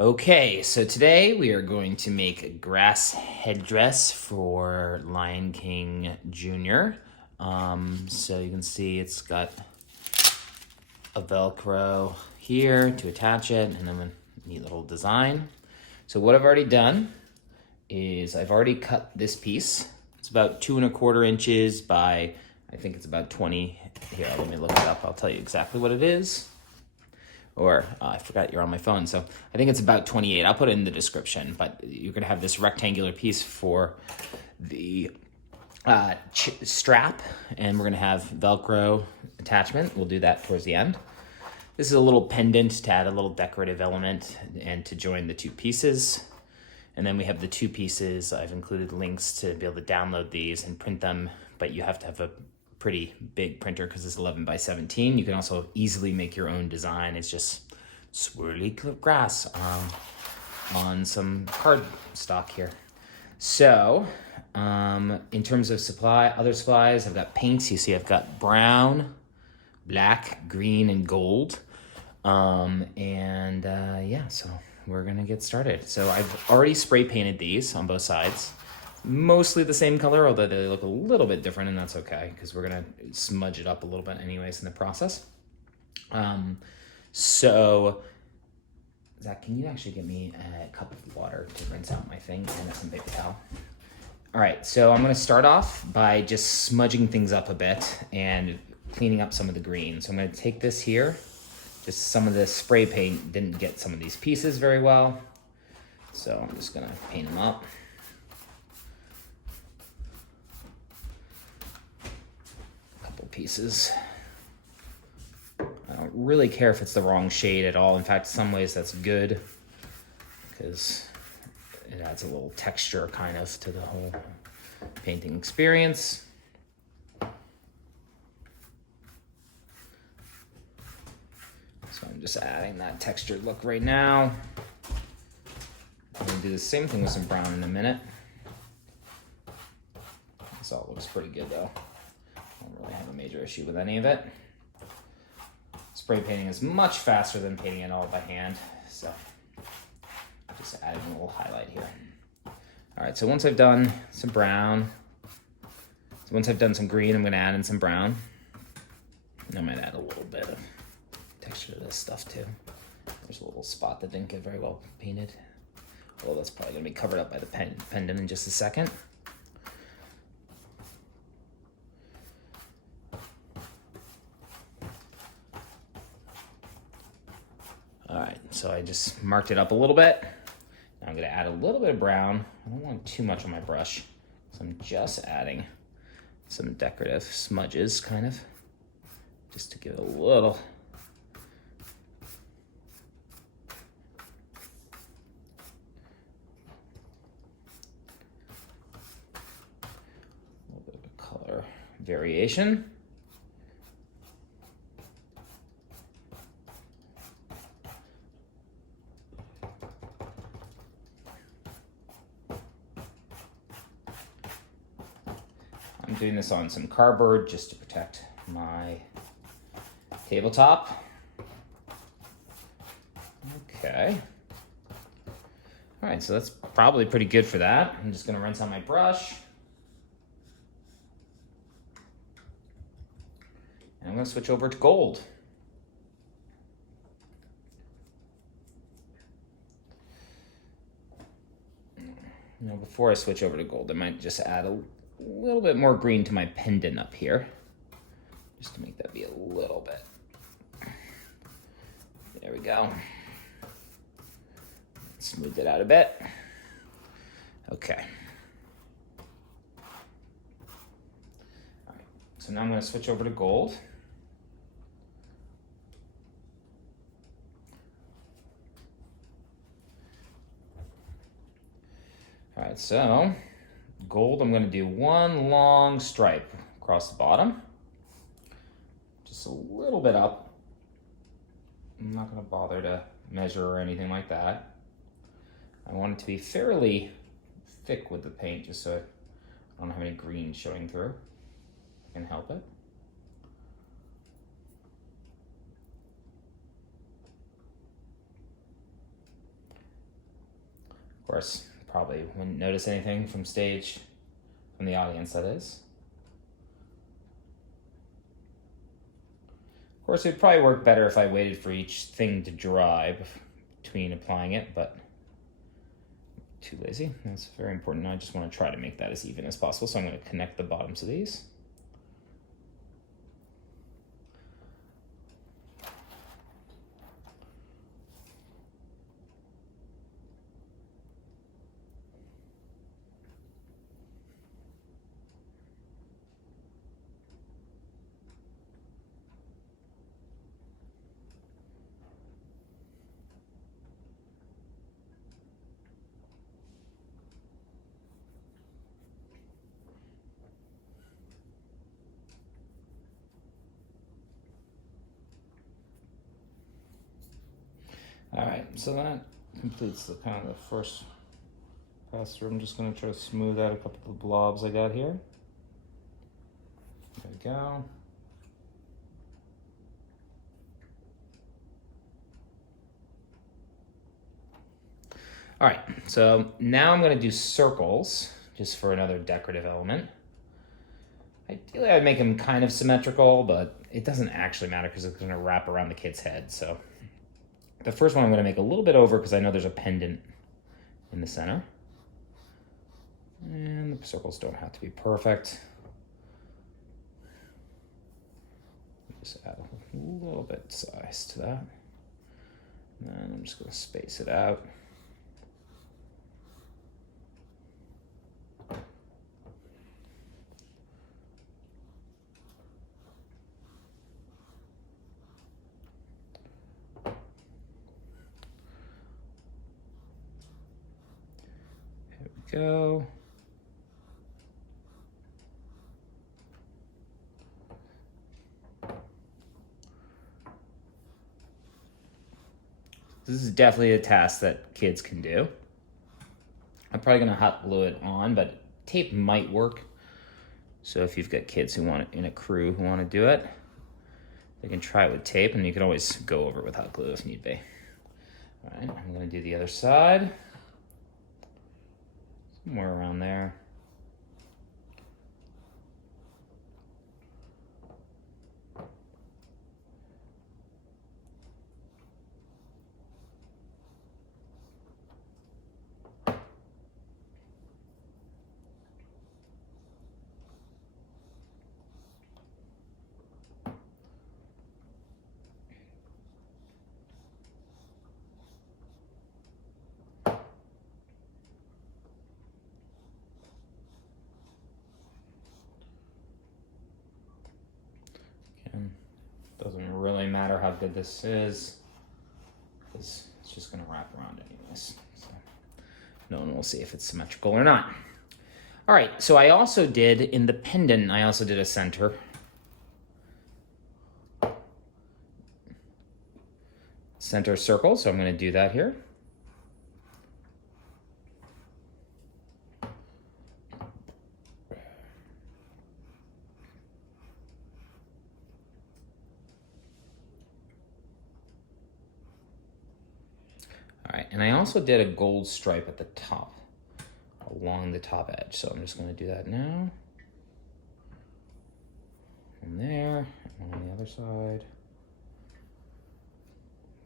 Okay, so today we are going to make a grass headdress for Lion King Jr. So you can see it's got a Velcro here to attach it, and then a neat little design. So what I've already done is I've already cut this piece. It's about 2¼ inches by, I think it's about 20. Here, let me look it up. I'll tell you exactly what it is. Or I forgot you're on my phone, so I think it's about 28. I'll put it in the description, but you're gonna have this rectangular piece for the strap, and we're gonna have Velcro attachment. We'll do that towards the end. This is a little pendant to add a little decorative element and to join the two pieces. And then we have the two pieces. I've included links to be able to download these and print them, but you have to have a pretty big printer because it's 11 by 17. You can also easily make your own design. It's just swirly grass on some cardstock here. So in terms of other supplies, I've got paints. You see I've got brown, black, green, and gold. Yeah, so we're gonna get started. So I've already spray painted these on both sides. Mostly the same color, although they look a little bit different, and that's okay because we're gonna smudge it up a little bit anyways in the process. So Zach, can you actually get me a cup of water to rinse out my thing and some paper towel? All right, so I'm gonna start off by just smudging things up a bit and cleaning up some of the green. So I'm gonna take this here, just some of the spray paint didn't get some of these pieces very well. So I'm just gonna paint them up. Pieces. I don't really care if it's the wrong shade at all. In fact, some ways that's good because it adds a little texture kind of to the whole painting experience. So I'm just adding that textured look right now. I'm gonna do the same thing with some brown in a minute. This all looks pretty good though. I don't really have a major issue with any of it. Spray painting is much faster than painting it all by hand, so just adding a little highlight here. All right, so once I've done some brown, once I've done some green, I'm gonna add in some brown. I might add a little bit of texture to this stuff too. There's a little spot that didn't get very well painted. Well, that's probably gonna be covered up by the pendant in just a second. All right, so I just marked it up a little bit. Now I'm gonna add a little bit of brown. I don't want too much on my brush, so I'm just adding some decorative smudges, kind of, just to give it a little bit of a color variation. I'm doing this on some cardboard just to protect my tabletop. Okay. All right, so that's probably pretty good for that. I'm just gonna rinse out my brush. And I'm gonna switch over to gold. Now, before I switch over to gold, I might just add a little bit more green to my pendant up here, just to make that be a little bit. There we go. Smooth it out a bit. Okay. All right. So now I'm going to switch over to gold. All right, so gold, I'm going to do one long stripe across the bottom, just a little bit up. I'm not going to bother to measure or anything like that. I want it to be fairly thick with the paint just so I don't have any green showing through. I can help it. course, probably wouldn't notice anything from stage, from the audience, that is. Of course, it'd probably work better if I waited for each thing to dry between applying it, but too lazy. That's very important. I just want to try to make that as even as possible, so I'm going to connect the bottoms of these. All right, so that completes the kind of the first pass through. I'm just going to try to smooth out a couple of the blobs I got here. There we go. All right, so now I'm going to do circles just for another decorative element. Ideally, I'd make them kind of symmetrical, but it doesn't actually matter because it's going to wrap around the kid's head. So the first one I'm going to make a little bit over because I know there's a pendant in the center. And the circles don't have to be perfect. Just add a little bit of size to that. And then I'm just going to space it out. Go. This is definitely a task that kids can do. I'm probably going to hot glue it on, but tape might work. So if you've got kids who want it in a crew who want to do it, they can try it with tape, and you can always go over it with hot glue if need be. All right, I'm going to do the other side. Somewhere around there. Doesn't really matter how good this is, because it's just going to wrap around anyways. So no one will see if it's symmetrical or not. All right, so I also did, in the pendant, I also did a center. Center circle, so I'm going to do that here. All right, and I also did a gold stripe at the top, along the top edge. So I'm just going to do that now. One there, and on the other side.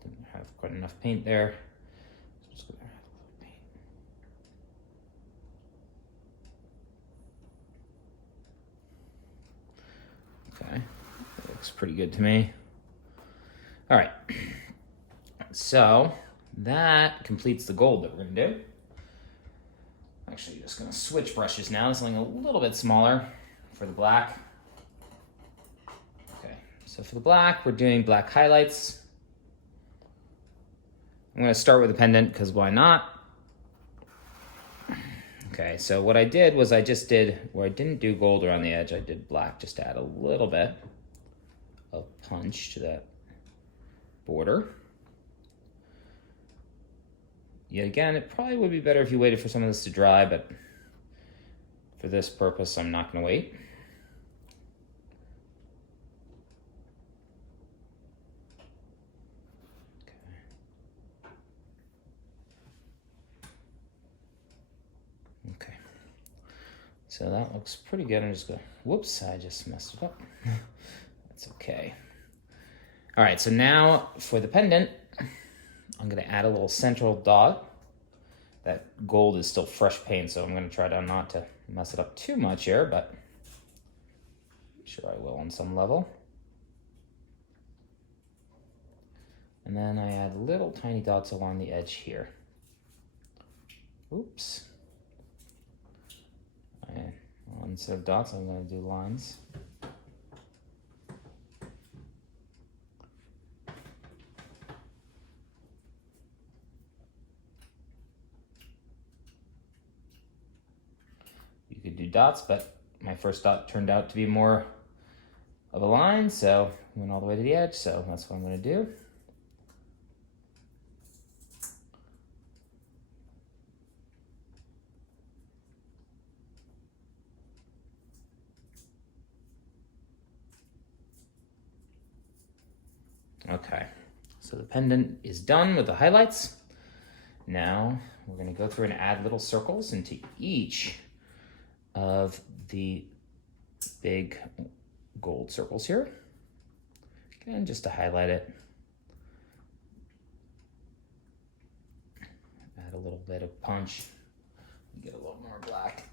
Didn't have quite enough paint there. So just going to add a little paint. Okay, that looks pretty good to me. All right, so that completes the gold that we're going to do. Actually, just going to switch brushes now. Something a little bit smaller for the black. Okay, so for the black, we're doing black highlights. I'm going to start with the pendant because why not? Okay, so what I did was I just did, where I didn't do gold around the edge, I did black just to add a little bit of punch to that border. Yet again, it probably would be better if you waited for some of this to dry, but for this purpose, I'm not going to wait. So that looks pretty good. I'm just going, whoops, I just messed it up. That's okay. All right, so now for the pendant, I'm gonna add a little central dot. That gold is still fresh paint, so I'm gonna try to not to mess it up too much here, but I'm sure I will on some level. And then I add little tiny dots along the edge here. Oops. Well, instead of dots, I'm gonna do lines. You could do dots, but my first dot turned out to be more of a line, so I went all the way to the edge, so that's what I'm gonna do. Okay, so the pendant is done with the highlights. Now we're gonna go through and add little circles into each of the big gold circles here. Again, just to highlight it. Add a little bit of punch, get a little more black.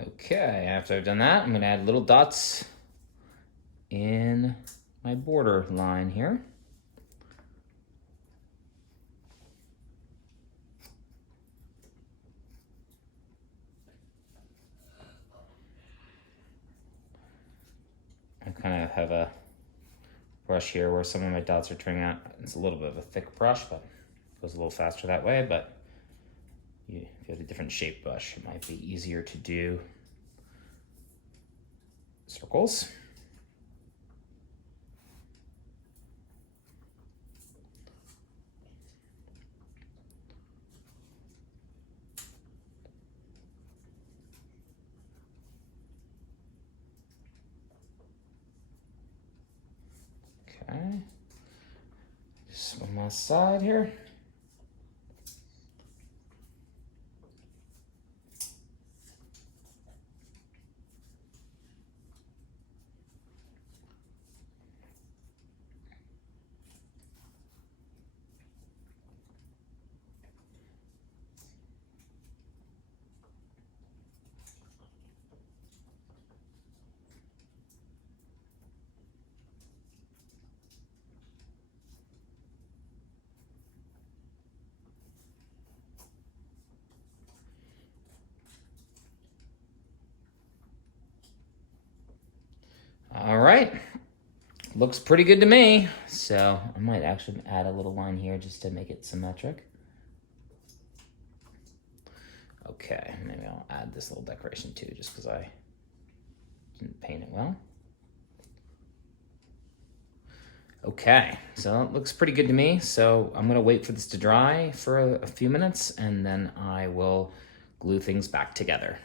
Okay, after I've done that, I'm gonna add little dots in my border line here. I kind of have a brush here where some of my dots are turning out. It's a little bit of a thick brush, but it goes a little faster that way, but if you have a different shape brush, it might be easier to do circles. Okay, just one last side here. All right, looks pretty good to me. So I might actually add a little line here just to make it symmetric. Okay, maybe I'll add this little decoration too, just because I didn't paint it well. Okay, so it looks pretty good to me. So I'm gonna wait for this to dry for a few minutes and then I will glue things back together.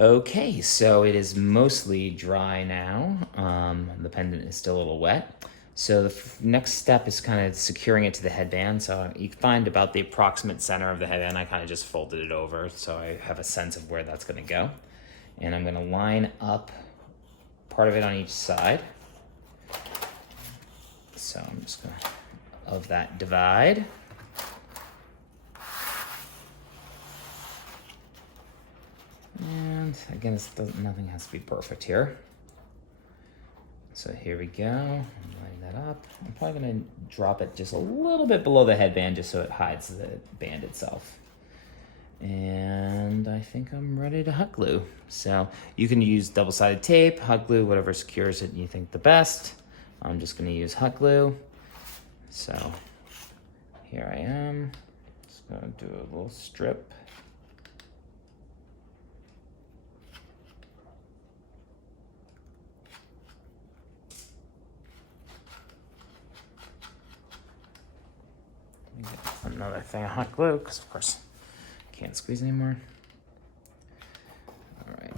Okay, so it is mostly dry now. The pendant is still a little wet. So the next step is kind of securing it to the headband. So you find about the approximate center of the headband. I kind of just folded it over so I have a sense of where that's gonna go. And I'm gonna line up part of it on each side. So I'm just gonna, of that divide. And again, nothing has to be perfect here. So here we go. Line that up. I'm probably gonna drop it just a little bit below the headband just so it hides the band itself. And I think I'm ready to hot glue. So you can use double-sided tape, hot glue, whatever secures it you think the best. I'm just gonna use hot glue. So here I am. Just gonna do a little strip. Another thing of hot glue, because of course can't squeeze anymore. All right.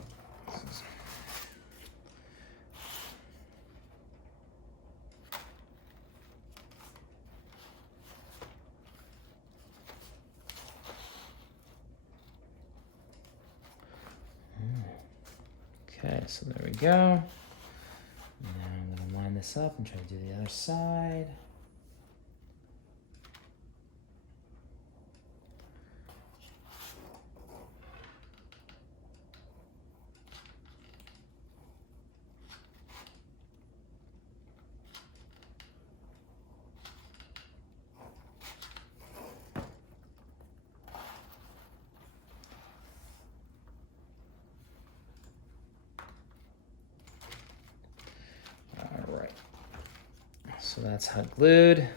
Okay, so there we go. Now I'm gonna line this up and try to do the other side. So that's hot glued.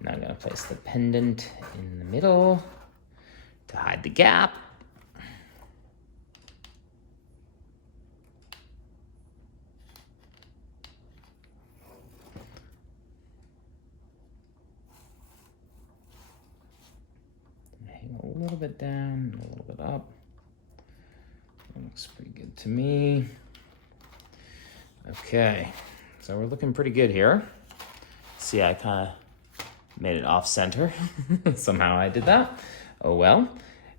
Now I'm gonna place the pendant in the middle to hide the gap. Hang a little bit down, a little bit up. That looks pretty good to me. Okay, so we're looking pretty good here. See, I kind of made it off center. Somehow I did that. Oh well.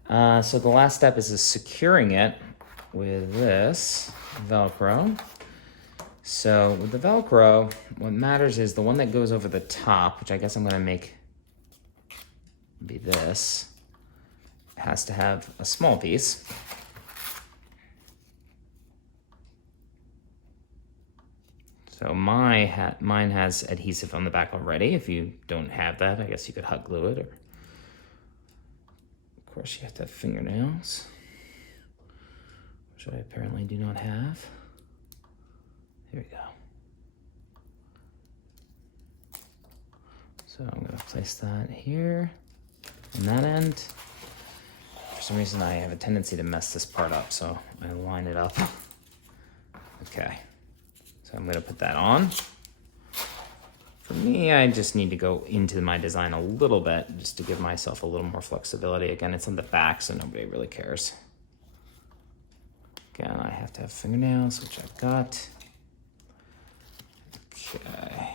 So the last step is securing it with this Velcro. So with the Velcro, what matters is the one that goes over the top, which I guess I'm gonna make be this, has to have a small piece. So mine has adhesive on the back already. If you don't have that, I guess you could hot glue it. Or of course, you have to have fingernails, which I apparently do not have. Here we go. So I'm gonna place that here on that end. For some reason, I have a tendency to mess this part up, so I line it up. Okay. So I'm gonna put that on. For me, I just need to go into my design a little bit just to give myself a little more flexibility. Again, it's on the back, so nobody really cares. Again, I have to have fingernails, which I've got. Okay.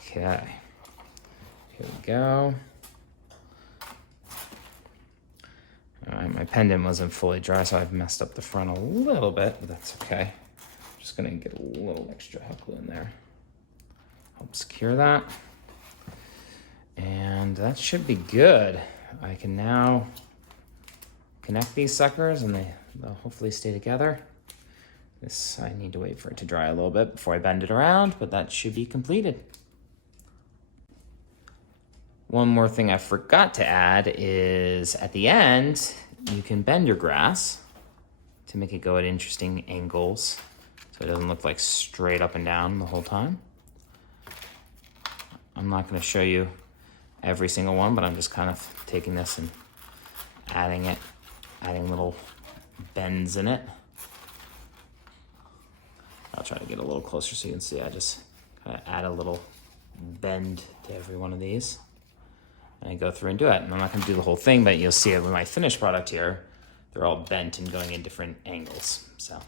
Okay. Here we go. All right, my pendant wasn't fully dry, so I've messed up the front a little bit, but that's okay. I'm just gonna get a little extra hot glue in there. Help secure that. And that should be good. I can now connect these suckers and they'll hopefully stay together. This, I need to wait for it to dry a little bit before I bend it around, but that should be completed. One more thing I forgot to add is at the end, you can bend your grass to make it go at interesting angles so it doesn't look like straight up and down the whole time. I'm not gonna show you every single one, but I'm just kind of taking this and adding little bends in it. I'll try to get a little closer so you can see. I just kind of add a little bend to every one of these. And I go through and do it. And I'm not gonna do the whole thing, but you'll see it with my finished product here. They're all bent and going in different angles, so.